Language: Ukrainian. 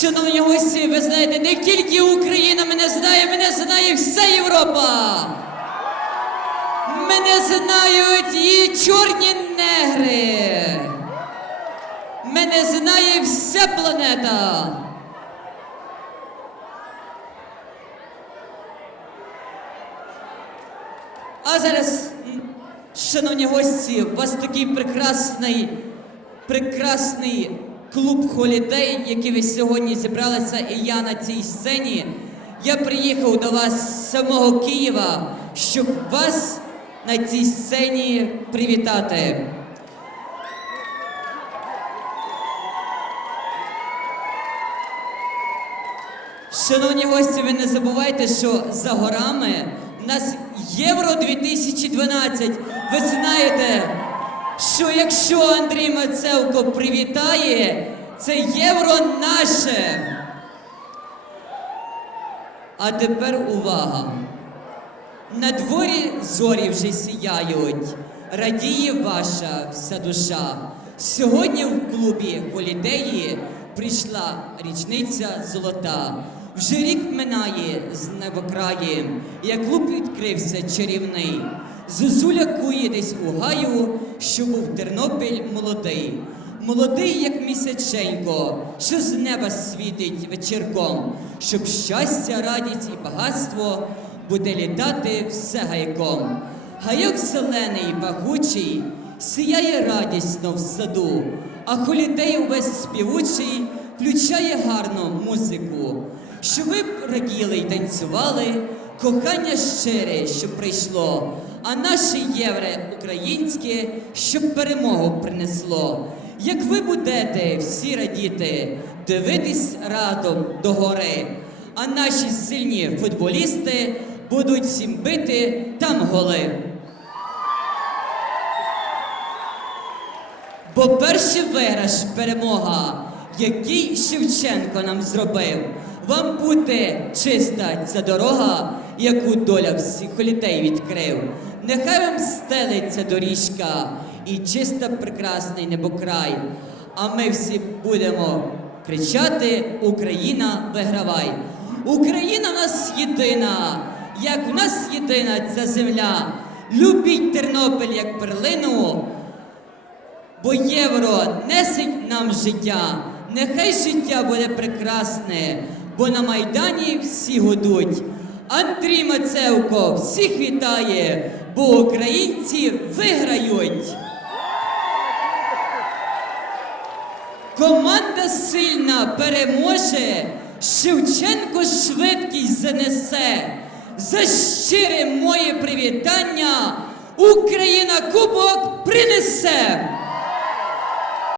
Шановні гості, ви знаєте, не тільки Україна мене знає, мене знає вся Європа. Мене знають і чорні негри. Мене знає вся планета. А зараз, шановні гості, у вас такий прекрасний, прекрасний клуб Холідей, який ви сьогодні зібралися, і я на цій сцені. Я приїхав до вас з самого Києва, щоб вас на цій сцені привітати. Шановні гості, ви не забувайте, що за горами у нас Євро 2012. Ви знаєте, що якщо Андрій Мацевко привітає, це євро наше. А тепер увага. На дворі зорі вже сіяють, радіє ваша вся душа. Сьогодні в клубі Голідеї прийшла річниця золота. Вже рік минає з небокраї, як клуб відкрився чарівний. Зозуля кує десь у гаю, що був Тернопіль молодий. Молодий, як місяченько, що з неба світить вечірком, щоб щастя, радість і багатство буде літати все гайком. Гайок зелений, пахучий, сіяє радісно в саду, а холідей увесь співучий включає гарну музику. Щоб ви б раділи й танцювали, кохання щире, що прийшло, а наше євре українське, щоб перемогу принесло. Як ви будете всі радіти, дивитись радом до гори, а наші сильні футболісти будуть всім бити там голи. Бо перший виграш перемога, який Шевченко нам зробив, вам буде чиста ця дорога, яку доля всіх холітей відкрив. Нехай вам стелиться доріжка і чиста прекрасний небокрай. А ми всі будемо кричати Україна, вигравай! Україна в нас єдина, як в нас єдина ця земля. Любіть Тернопіль як перлину. Бо євро несить нам життя, нехай життя буде прекрасне, бо на Майдані всі гудуть. Андрій Мацевко всіх вітає, бо українці виграють. Команда сильна переможе, Шевченко швидкість занесе. За щире моє привітання Україна кубок принесе.